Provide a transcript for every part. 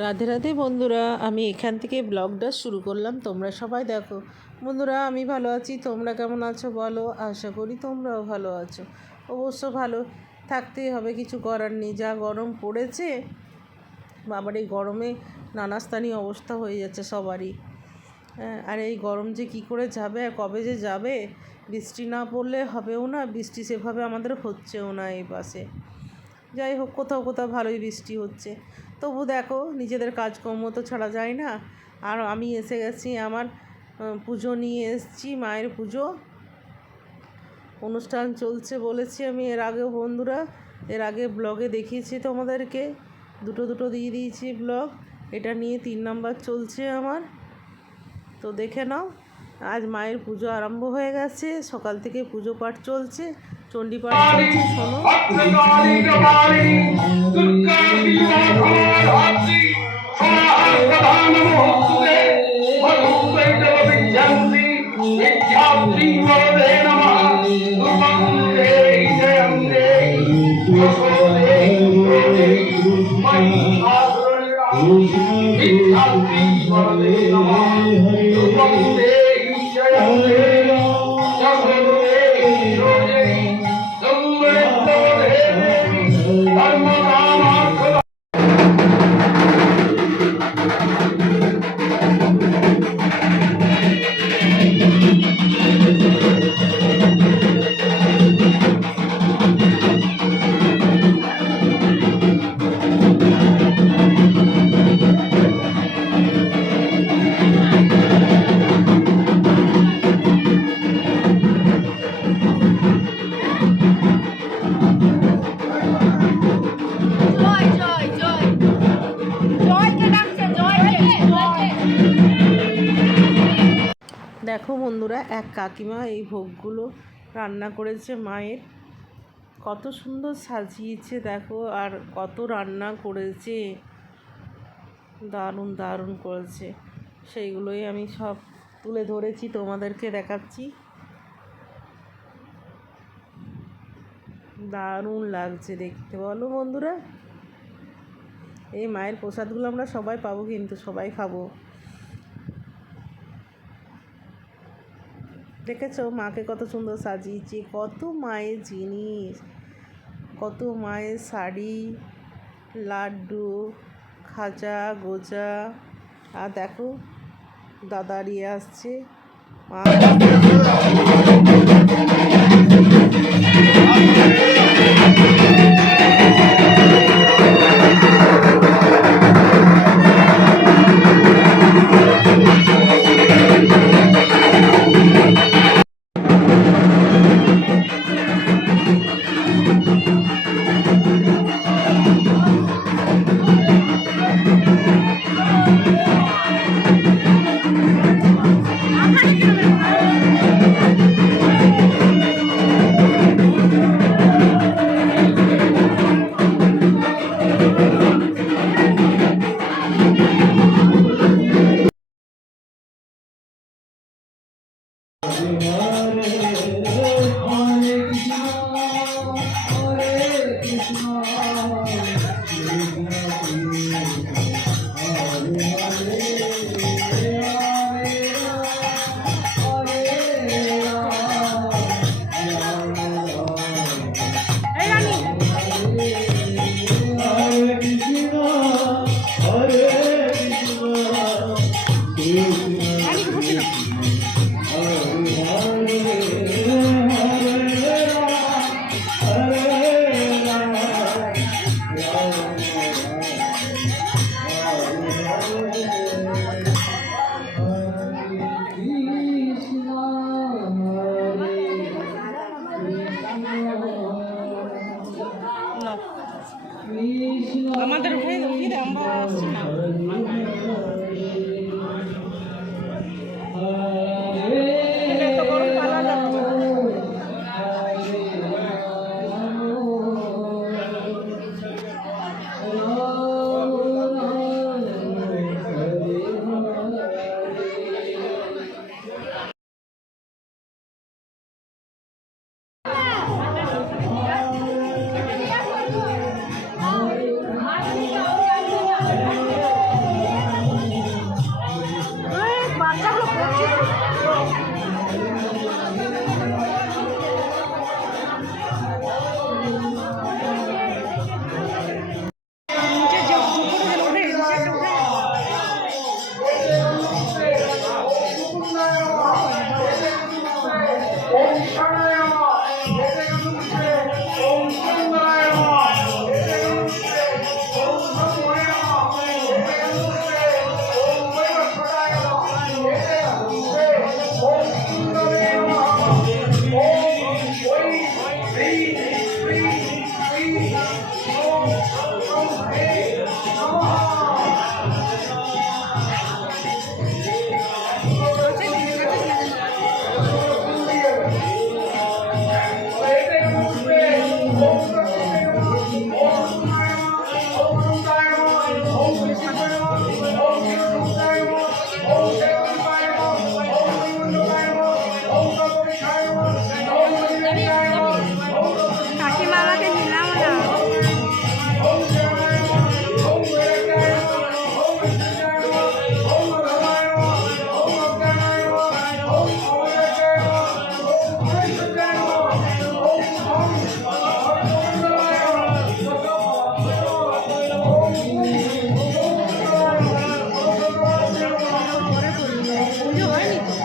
রাধে রাধে বন্ধুরা, আমি এখান থেকে ব্লগটা শুরু করলাম। তোমরা সবাই দেখো। বন্ধুরা, আমি ভালো আছি, তোমরা কেমন আছো বলো। আশা করি তোমরাও ভালো আছো। অবশ্য ভালো থাকতেই হবে, কিছু করার নেই। যা গরম পড়েছে, আবার এই গরমে নানাস্থানীয় অবস্থা হয়ে যাচ্ছে সবারই। আর এই গরম যে কী করে যাবে আর কবে যে যাবে, বৃষ্টি না পড়লে হবেও না, বৃষ্টি সেভাবে আমাদের হচ্ছেও না এই পাশে। যাই হোক, কোথাও কোথাও ভালোই বৃষ্টি হচ্ছে। তবু দেখো, নিজেদের কাজকর্ম তো ছাড়া যায় না। আর আমি এসে গেছি, আমার পুজো নিয়ে এসেছি, মায়ের পুজো অনুষ্ঠান চলছে বলেছি আমি এর আগেও। বন্ধুরা, এর আগে ব্লগে দেখিয়েছি তোমাদেরকে, দুটো দিয়ে দিয়েছি ব্লগ। এটা নিয়ে 3 নাম্বার চলছে আমার, তো দেখে নাও। আজ মায়ের পুজো আরম্ভ হয়ে গেছে, সকাল থেকে পুজো পাঠ চলছে, চণ্ডী পাঠ চলছে। শোনো। দেখো বন্ধুরা, এক কাকিমা এই ভোগগুলো রান্না করেছে মায়ের। কত সুন্দর সাজিয়েছে দেখো, আর কত রান্না করেছে, দারুণ দারুণ করেছে। সেইগুলোই আমি সব তুলে ধরেছি, তোমাদেরকে দেখাচ্ছি। দারুণ লাগছে দেখতে, বলো বন্ধুরা। এই মায়ের প্রসাদগুলো আমরা সবাই পাবো, কিন্তু সবাই খাবো। দেখেছো মাকে কত সুন্দর সাজিয়েছি, কত মায়ের জিনিস, কত মায়ের শাড়ি, লাড্ডু, খাজা গোজা। আর দেখো, দাদা দাঁড়িয়ে আসছে। মা কাকিমামাকে দিলাম না। পুজো হয়নি তো।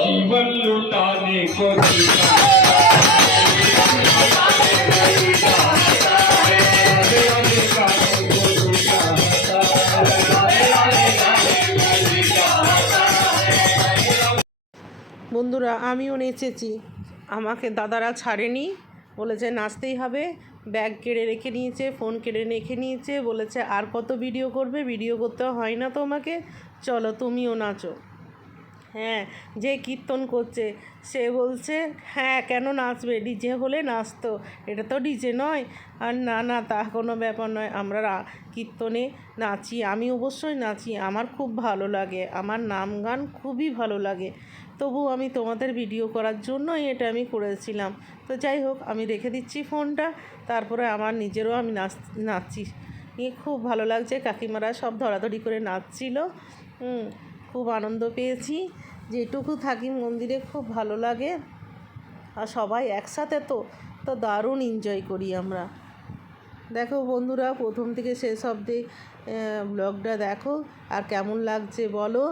जीवन लुटाने को বন্ধুরা আমিও নেচেছি, আমাকে দাদারা ছাড়েনি, বলেছে নাচতেই হবে। ব্যাগ কেড়ে রেখে নিয়েছে, ফোন কেড়ে রেখে নিয়েছে, বলেছে আর কত ভিডিও করবে, ভিডিও করতে হয় না তোমাকে, চলো তুমিও নাচো। হ্যাঁ, যে কীর্তন করছে সে বলছে হ্যাঁ কেন নাচবে, ডিজে হলে নাচতো, এটা তো ডিজে নয়। আর না না, তা কোনো ব্যাপার নয়, আমরা কীর্তনে নাচি, আমি অবশ্যই নাচি, আমার খুব ভালো লাগে, আমার নাম গান খুবই ভালো লাগে। তবু আমি তোমাদের ভিডিও করার জন্যই এটা আমি করেছিলাম। তো যাই হোক, আমি রেখে দিচ্ছি ফোনটা, তারপরে আমার নিজেরও আমি নাচছি, নিয়ে খুব ভালো লাগছে। কাকিমারা সব ধরাধরি করে নাচছিল, খুব আনন্দ পেয়েছি। যেটুকু থাকি মন্দিরে খুব ভালো লাগে, আর সবাই একসাথে তো তো দারুণ এনজয় করি আমরা। দেখো বন্ধুরা, প্রথম থেকে শেষ অবধি ব্লগটা দেখো, আর কেমন লাগছে বলো।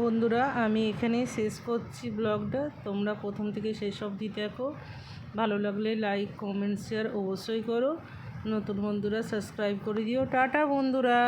বন্ধুরা আমি এখানেই শেষ করছি ব্লগটা, তোমরা প্রথম থেকে শেষ অবধি দেখো, ভালো লাগলে লাইক কমেন্ট শেয়ার অবশ্যই করো, নতুন বন্ধুরা সাবস্ক্রাইব করে দিও। টাটা বন্ধুরা।